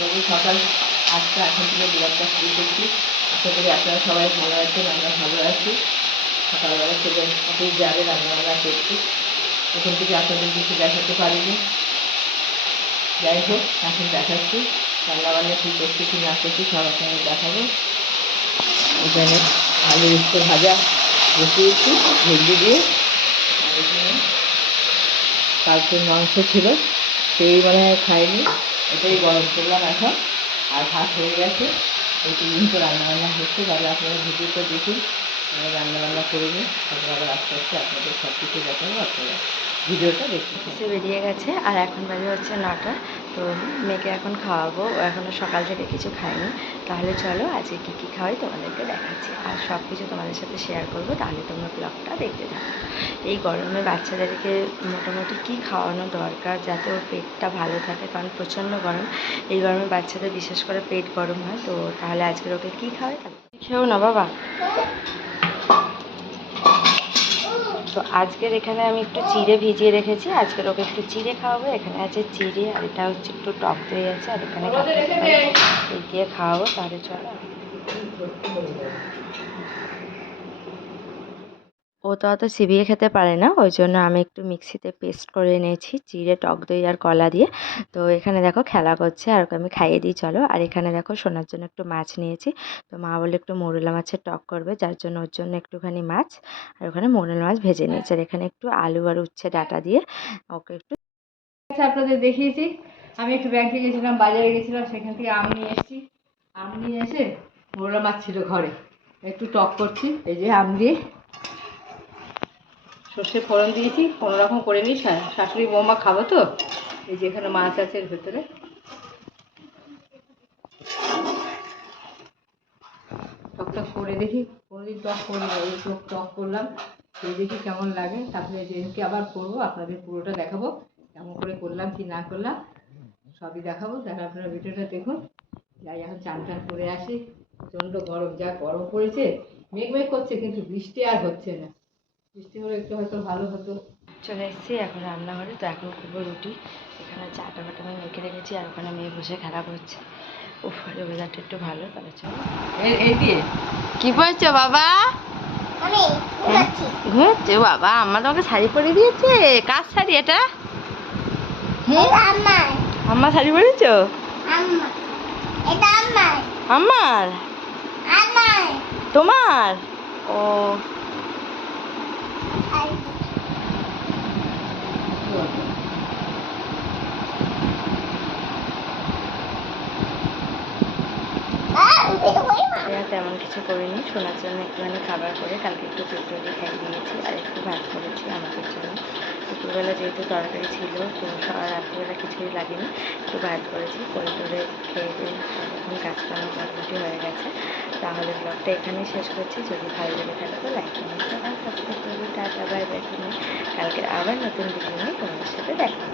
সকাল আটটা, এখন থেকে ব্লগটা শুরু করছি। আশা করি আপনারা সবাই ভালো আছেন, আমরা ভালো আছি। সকালবেলা ছেলে অফিস যাবে, রান্নাবান্না করছি। এখন থেকে আপনাদের কিছু দেখাতে পারিনি। যাই হোক, এখন দেখাচ্ছি রান্নাবান্না কী করছি, কী না করছি সব আপনাদের দেখাবো। এখানে আলু উচ্চ ভাজা বসিয়েছি ভেন্ডি দিয়ে। কালকে মাংস ছিল, সেই মানে খাইনি। এটাই গরম করলাম এখন। আর ভাত হয়ে গেছে। এই তিন তো রান্নাবান্না হচ্ছে, তাহলে আপনারা ভিডিওটা দেখুন। আমরা রান্নাবান্না করে নিই। তারপর আবার আস্তে আস্তে আপনাদের সব কিছু দেখাবো, আপনারা ভিডিওটা দেখুন বেরিয়ে গেছে, আর এখন বাজে হচ্ছে নটা। তো মেয়েকে এখন খাওয়াবো। ও এখনও সকাল থেকে কিছু খায়নি। তাহলে চলো আজকে কী কী খাওয়াই তোমাদেরকে দেখাচ্ছি। আর সব কিছু তোমাদের সাথে শেয়ার করব। তাহলে তোমরা ব্লগটা দেখতে থাকো। এই গরমে বাচ্চাদেরকে মোটামুটি কী খাওয়ানো দরকার যাতে ওর পেটটা ভালো থাকে? কারণ প্রচণ্ড গরম। এই গরমে বাচ্চাদের বিশেষ করে পেট গরম হয়। তো তাহলে আজকের ওকে কী খাওয়াই? খেয়েও না বাবা? তো আজকের এখানে আমি একটু চিড়ে ভিজিয়ে রেখেছি। আজকের ওকে একটু চিড়ে খাওয়াবো। এখানে আছে চিড়ে আর এটা হচ্ছে একটু টক দই আছে আর এখানে দিয়ে খাওয়াবো। তাহলে চলো। ও তো অত চিবিয়ে খেতে পারে না। ওই জন্য আমি একটু মিক্সিতে পেস্ট করে নিয়েছি চিড়ে টক দই আর কলা দিয়ে। তো এখানে দেখো খেলা করছে, আর ওকে আমি খাইয়ে দিই, চলো। আর এখানে দেখো সোনার জন্য একটু মাছ নিয়েছি। তো মা বলে একটু মৌরলা মাছের টক করবে, যার জন্য ওর জন্য একটুখানি মাছ। আর ওখানে মৌরলা মাছ ভেজে নিয়েছে। আর এখানে একটু আলু আর উচ্ছে ডাটা দিয়ে ওকে একটু আচ্ছা আপনাদের দেখিয়েছি। আমি একটু ব্যাংকে গেছিলাম বাজারে গেছিলাম সেখান থেকে আম নিয়ে এসেছি। আম নিয়ে এসে মোরলা মাছ ছিল ঘরে। একটু টক করছি, এই যে আম দিয়ে। সর্ষে ফোড়ন দিয়েছি কোনো রকম করে নিই শাশুড়ি বৌমা খাব তো, এই যে এখানে মাছ আছে এর ভেতরে। টকটক করে দেখি, কোনোদিন টক করি এই টক টক করলাম। সেই দেখি কেমন লাগে। তারপরে যেদিনকে আবার করব, আপনাদের পুরোটা দেখাবো, কেমন করে করলাম, কি না করলাম, সবই দেখাবো। তাহলে আপনারা ভিডিওটা দেখুন। যাই এখন চান টান করে আসি। প্রচণ্ড গরম, যা গরম পড়েছে, মেঘ মেঘ করছে, কিন্তু বৃষ্টি আর হচ্ছে না। বৃষ্টি হলে একটু হয়তো ভালো হতো। চলে এসেছি এখন রান্নাঘরে। তো এখন করব রুটি। এখানে চাটা বাটা আমি মেখে রেখেছি আর ওখানে মেয়ে বসে খেলা করছে উফ আরে ওয়েদারটা একটু ভালো তাহলে চলো। এই এই দিয়ে। কি পড়ছো বাবা? ঘুমাচ্ছে। বাবা? আম্মা তোমাকে শাড়ি পরে দিয়েছে? কার শাড়ি এটা? আম্মা শাড়ি পরেছো? আমার তোমার? ও এরা তেমন কিছু করিনি, শোনার জন্য একটুখানি খাবার করে কালকে একটু পেট্রোলি খাই দিয়েছি আর একটু ভাত করেছি আমাদের জন্য। দুপুরবেলা যেহেতু তরকারি ছিল, তো রাত্রিবেলা কিছুই লাগেনি একটু ভাত করেছি, করে টোরে খেয়ে দিয়ে এখন কাজকর্ম মোটামুটি হয়ে গেছে। তাহলে ব্লগটা এখানেই শেষ করছি। যদি ভালো লেগে থাকে তো লাইক কমেন্ট সাবস্ক্রাইব করবে। টাটা বাই বাই কালকে আবার নতুন ভিডিও নিয়ে তোমাদের সাথে দেখা।